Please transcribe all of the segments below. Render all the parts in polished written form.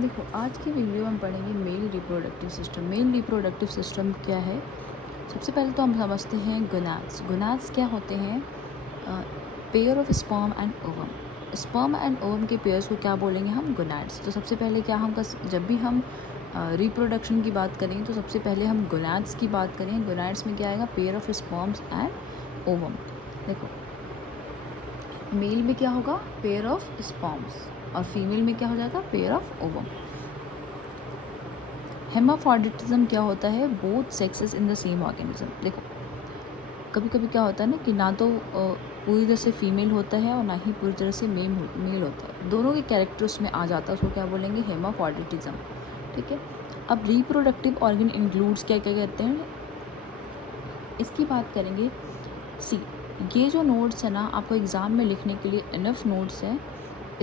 देखो, आज की वीडियो में हम पढ़ेंगे male reproductive system. Male reproductive system क्या है? सबसे पहले तो हम समझते हैं गोनाड्स। गोनाड्स क्या होते हैं? Pair of sperm and ovum. Sperm and ovum के पेयर्स को क्या बोलेंगे हम? गोनाड्स। तो सबसे पहले क्या हम जब भी हम रिप्रोडक्शन की बात करेंगे तो सबसे पहले हम गोनाड्स की बात करें। गोनाड्स में क्या आएगा? Pair of sperms and ovum. देखो, मेल में क्या होगा? पेयर ऑफ स्पर्म्स, और फीमेल में क्या हो जाएगा? Pair of ovum. हेमाफोर्डिटिज्म क्या होता है? Both sexes in the same organism. देखो, कभी कभी क्या होता है ना कि ना तो पूरी तरह से फीमेल होता है और ना ही पूरी तरह से मेल होता है, दोनों के कैरेक्टर उसमें आ जाता है, उसको क्या बोलेंगे? हेमाफोर्डिटिज्म। ठीक है। अब रिप्रोडक्टिव ऑर्गन इंक्लूड्स क्या क्या कहते हैं, इसकी बात करेंगे। सी, ये जो नोट्स है ना, आपको एग्ज़ाम में लिखने के लिए इनफ नोट्स हैं।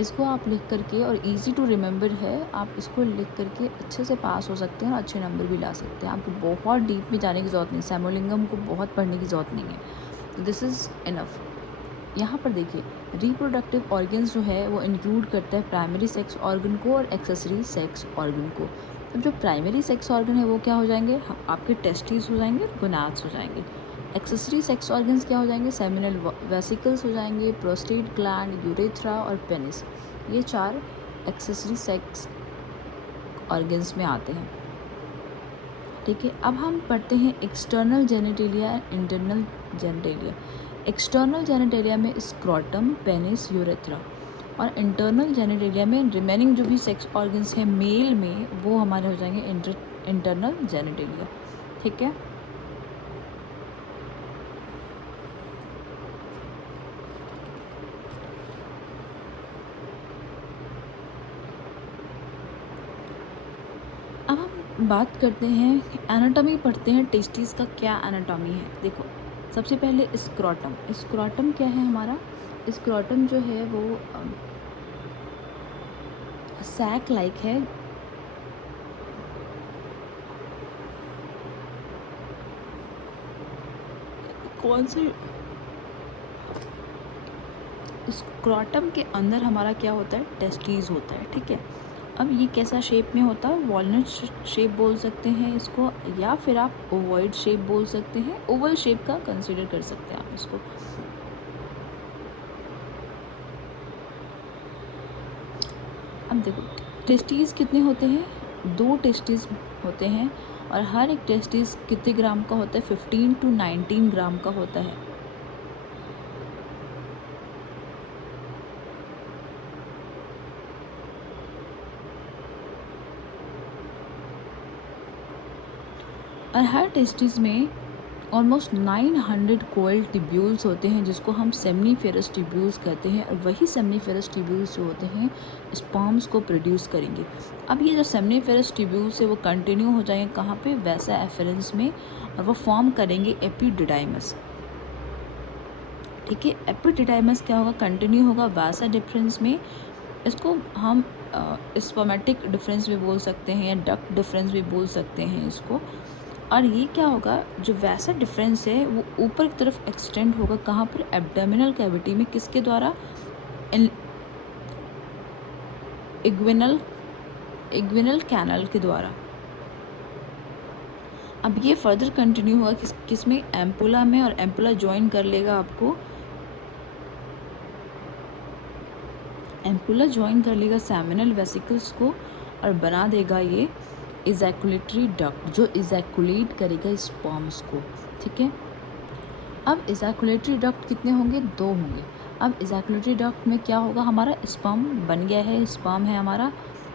इसको आप लिख करके, और इजी टू रिमेंबर है, आप इसको लिख करके अच्छे से पास हो सकते हैं और अच्छे नंबर भी ला सकते हैं। आपको बहुत डीप में जाने की ज़रूरत नहीं, सैमोलिंगम को बहुत पढ़ने की ज़रूरत नहीं है, तो दिस इज़ इनफ। यहाँ पर देखिए, रिप्रोडक्टिव ऑर्गन्स जो है वो इंक्लूड करता है प्राइमरी सेक्स ऑर्गन को और एक्सेसरी सेक्स ऑर्गन को। अब जो प्राइमरी सेक्स ऑर्गन है वो क्या हो जाएंगे? आपके टेस्टिस हो जाएंगे, गोनाड्स हो जाएंगे। एक्सेसरी सेक्स ऑर्गन्स क्या हो जाएंगे? सेमिनल वेसिकल्स हो जाएंगे, प्रोस्टेट ग्लैंड, यूरेथ्रा और पेनिस। ये 4 एक्सेसरी सेक्स ऑर्गन्स में आते हैं। ठीक है। अब हम पढ़ते हैं external genitalia, internal genitalia. External genitalia में स्क्रोटम, पेनिस, यूरेथ्रा, और इंटरनल जेनिटेलिया में रिमेनिंग जो भी सेक्स ऑर्गन्स हैं मेल में, वो हमारे हो जाएंगे इंटरनल जेनिटेलिया। ठीक है। अब हम बात करते हैं, एनाटॉमी पढ़ते हैं, टेस्टिस का क्या एनाटॉमी है। देखो, सबसे पहले स्क्रोटम। स्क्रोटम क्या है हमारा? स्क्रोटम जो है वो सैक लाइक है। कौन से? स्क्रोटम के अंदर हमारा क्या होता है? टेस्टिस होता है। ठीक है। अब ये कैसा शेप में होता है? वॉलनट शेप बोल सकते हैं इसको, या फिर आप ओवॉइड शेप बोल सकते हैं, ओवल शेप का कंसीडर कर सकते हैं आप इसको। अब देखो, टेस्टिस कितने होते हैं? 2 टेस्टिस होते हैं, और हर एक टेस्टिस कितने ग्राम का होता है? 15 to 19 ग्राम का होता है। और हर टेस्टिस में ऑलमोस्ट 900 कोयल टिब्यूल्स होते हैं, जिसको हम सेमनीफेरस टिब्यूल्स कहते हैं, और वही सेमनीफेरस टिब्यूल्स जो होते हैं स्पर्म्स को प्रोड्यूस करेंगे। अब ये जो सेमनीफेरस टिब्यूल्स है वो कंटिन्यू हो जाएंगे कहाँ पे? वैसा एफेरेंस में, और वो फॉर्म करेंगे एपिडिडाइमस। ठीक है। एपिडिडाइमस क्या होगा? कंटिन्यू होगा वैसा डिफरेंस में। इसको हम स्पर्मेटिक डिफरेंस भी बोल सकते हैं, या डक्ट डिफरेंस भी बोल सकते हैं इसको। और ये क्या होगा? जो वैसा डिफरेंस है वो ऊपर की तरफ एक्सटेंड होगा कहाँ पर? एब्डोमिनल कैविटी में। किसके द्वारा? इग्विनल कैनल के द्वारा। अब ये फर्दर कंटिन्यू होगा किस में? एम्पुला में, और एम्पुला ज्वाइन कर लेगा आपको, एम्पुला ज्वाइन कर लेगा सेमिनल वेसिकल्स को, और बना देगा ये इजैकुलेटरी डक्ट, जो इजैकुलेट करेगा स्पर्म्स को। ठीक है। अब इजैकुलेटरी डक्ट कितने होंगे? 2 होंगे। अब इजैकुलेटरी डक्ट में क्या होगा? हमारा स्पर्म बन गया है, स्पर्म है हमारा,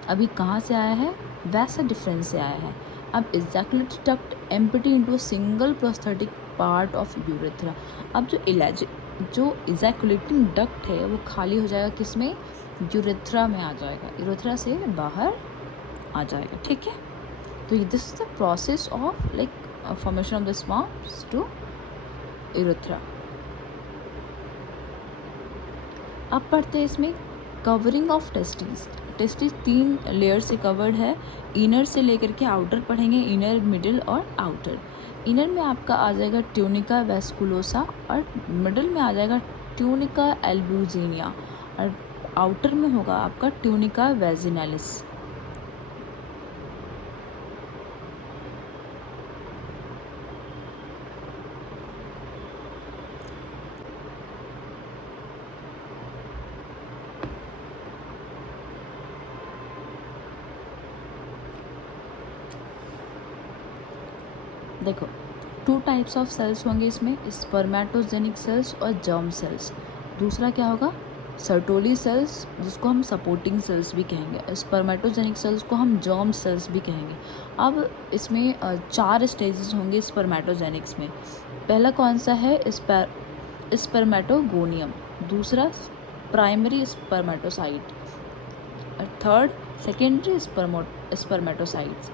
अभी कहाँ से आया है? वैसा डिफरेंस से आया है। अब ejaculatory duct empty into a single prosthetic part of urethra. अब जो इजैकुलेटिंग डक्ट है वो खाली हो जाएगा किस में? यूरेथ्रा में आ जाएगा, यूरेथ्रा से बाहर आ जाएगा। ठीक है। तो this is the process of like formation of the sperms to urethra. अब पढ़ते हैं इसमें covering of testis. Testis 3 layer से कवर्ड है, इनर से लेकर के आउटर पढ़ेंगे, इनर, मिडिल और आउटर। इनर में आपका आ जाएगा ट्यूनिका वेस्कुलोसा, और मिडिल में आ जाएगा ट्यूनिका एल्बुजिनिया, और आउटर में होगा आपका ट्यूनिका वेजिनालिस। देखो 2 टाइप्स ऑफ सेल्स होंगे इसमें, स्पर्मेटोजेनिक सेल्स और जर्म सेल्स। दूसरा क्या होगा, सर्टोली सेल्स, जिसको हम सपोर्टिंग सेल्स भी कहेंगे। स्पर्मेटोजेनिक सेल्स को हम जर्म सेल्स भी कहेंगे। अब इसमें 4 स्टेजेस होंगे स्पर्मेटोजेनिक्स में। पहला कौन सा है, स्पर्मेटोगोनियम। दूसरा primary spermatocyte. Third secondary spermatocytes.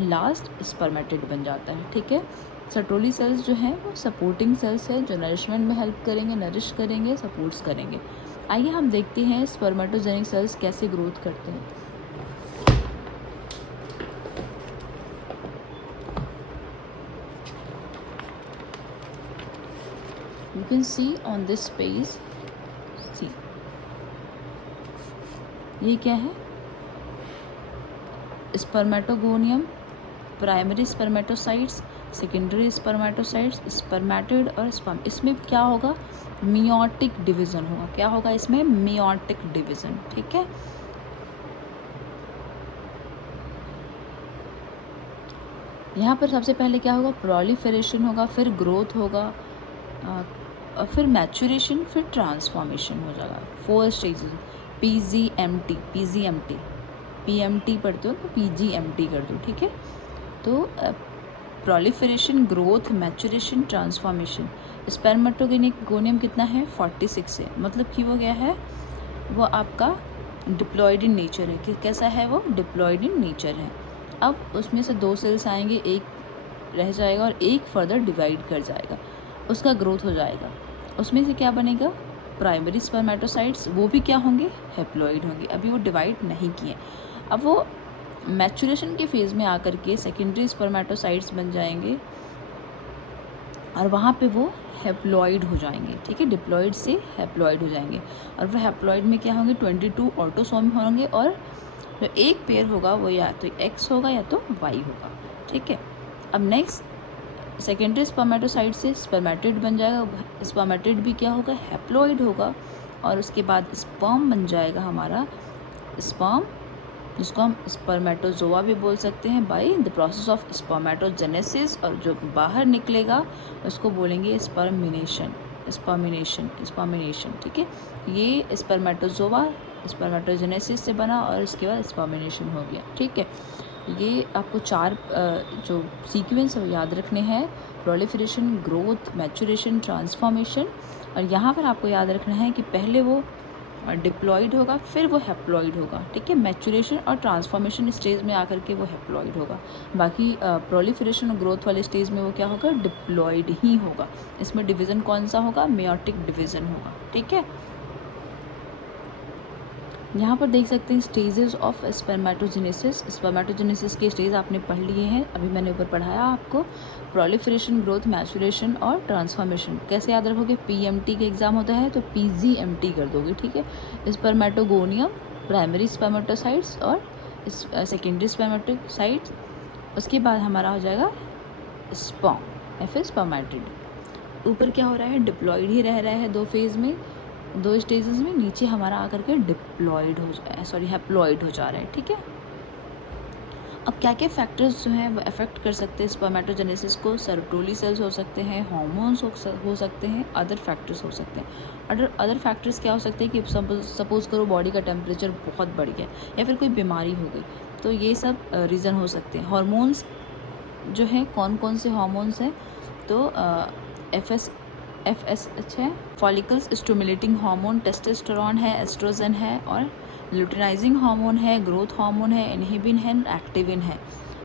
Last spermatid बन जाता है। ठीक है, सर्टोली सेल्स जो हैं वो सपोर्टिंग सेल्स है, जो नरिशमेंट में हेल्प करेंगे, नरिश करेंगे, सपोर्ट्स करेंगे। आइए हम देखते हैं स्पर्मेटोजेनिक सेल्स कैसे ग्रोथ करते हैं। You can see on this page, see, ये क्या है, spermatogonium, primary spermatocytes, secondary spermatocytes, spermatid और स्पर्म। इसमें क्या होगा, मियोटिक डिवीजन होगा। क्या होगा इसमें, मियोटिक डिवीजन। ठीक है, यहाँ पर सबसे पहले क्या होगा, प्रोलिफरेशन होगा, फिर ग्रोथ होगा, फिर मैचुरेशन, फिर ट्रांसफॉर्मेशन हो जाएगा। 4 स्टेजेस, PGMT, PGMT, PMT पढ़ते हो तो PGMT कर दो। ठीक है, तो proliferation, growth, maturation, transformation. Spermatogonium कितना है, 46 है, मतलब कि वो क्या है, वो आपका डिप्लॉयड इन नेचर है। कि कैसा है वो, डिप्लॉयड इन नेचर है। अब उसमें से 2 सेल्स आएंगे, एक रह जाएगा और एक फर्दर डिवाइड कर जाएगा, उसका ग्रोथ हो जाएगा। उसमें से क्या बनेगा, प्राइमरी स्पर्मेटोसाइट्स, वो भी क्या होंगे, हैप्लॉइड होंगे। अभी वो डिवाइड नहीं किए। अब वो मैचुरेशन के फेज़ में आकर के सेकेंडरी स्पर्मेटोसाइट्स बन जाएंगे और वहाँ पे वो हैप्लॉइड हो जाएंगे। ठीक है, डिप्लॉइड से हैप्लॉइड हो जाएंगे। और वो हैप्लॉइड में क्या होंगे, 22 ऑटोसोम होंगे और जो एक पेयर होगा वो या तो X होगा या तो Y होगा। ठीक है, अब नेक्स्ट सेकेंडरी स्पर्मेटोसाइट से स्पर्मेटिड बन जाएगा। स्पर्मेटिड भी क्या होगा, हैप्लॉइड होगा। और उसके बाद स्पर्म बन जाएगा हमारा, स्पर्म, जिसको हम स्पर्मेटोजोआ भी बोल सकते हैं, by the process of spermatogenesis. और जो बाहर निकलेगा उसको बोलेंगे स्पर्मिनेशन, स्पर्मिनेशन। ठीक है, ये स्पर्मेटोजोआ स्पर्मेटोजेनेसिस से बना और उसके बाद स्पर्मिनेशन हो गया। ठीक है, ये आपको 4 जो सीक्वेंस है वो याद रखने हैं, प्रोलिफरेशन, ग्रोथ, मैचुरेशन, ट्रांसफॉर्मेशन। और यहाँ पर आपको याद रखना है कि पहले वो डिप्लॉइड होगा, फिर वो हैप्लॉइड होगा। ठीक है, मैचुरेशन और ट्रांसफॉर्मेशन स्टेज में आकर के वो हैप्लॉइड होगा। बाकी प्रोलिफरेशन और ग्रोथ वाले स्टेज में वो क्या होगा, डिप्लॉइड ही होगा। इसमें डिवीज़न कौन सा होगा, मेयोटिक डिवीज़न होगा। ठीक है, यहाँ पर देख सकते हैं स्टेजेस ऑफ स्पर्मेटोजेनेसिस। स्पर्मेटोजेनेसिस के स्टेज आपने पढ़ लिए हैं, अभी मैंने ऊपर पढ़ाया आपको। प्रोलिफरेशन, ग्रोथ, मैचुरेशन और ट्रांसफॉर्मेशन कैसे याद रखोगे, PMT का एग्जाम होता है तो PGMT कर दोगे। ठीक है, स्पर्मेटोगोनियम, प्राइमरी स्पर्मेटोसाइट्स और सेकेंडरी स्पर्मेटोसाइट्स। उसके बाद हमारा हो जाएगा स्पर्म, फिर स्पर्मेटिड। ऊपर क्या हो रहा है, डिप्लॉइड ही रह रहा है 2 फेज़ में, 2 स्टेजेस में। नीचे हमारा आकर के डिप्लॉइड हो जाए, हैप्लॉइड हो जा रहा है। ठीक है, अब क्या क्या फैक्टर्स जो हैं वो अफेक्ट कर सकते हैं स्पर्मेटोजेनेसिस को। सर्टोली सेल्स हो सकते हैं, हार्मोन्स हो सकते हैं, अदर फैक्टर्स हो सकते हैं। अदर फैक्टर्स क्या हो सकते हैं कि सपोज़ करो बॉडी का टेम्परेचर बहुत बढ़ गया या फिर कोई बीमारी हो गई, तो ये सब रीज़न हो सकते हैं। हार्मोन्स जो हैं, कौन कौन से हार्मोन्स हैं, तो FSH है, फॉलिकल्स स्टिमुलेटिंग हार्मोन, टेस्टोस्टेरोन है, एस्ट्रोजन है और लुटेनाइजिंग हार्मोन है, ग्रोथ हार्मोन है, इनहिबिन है, एक्टिविन है।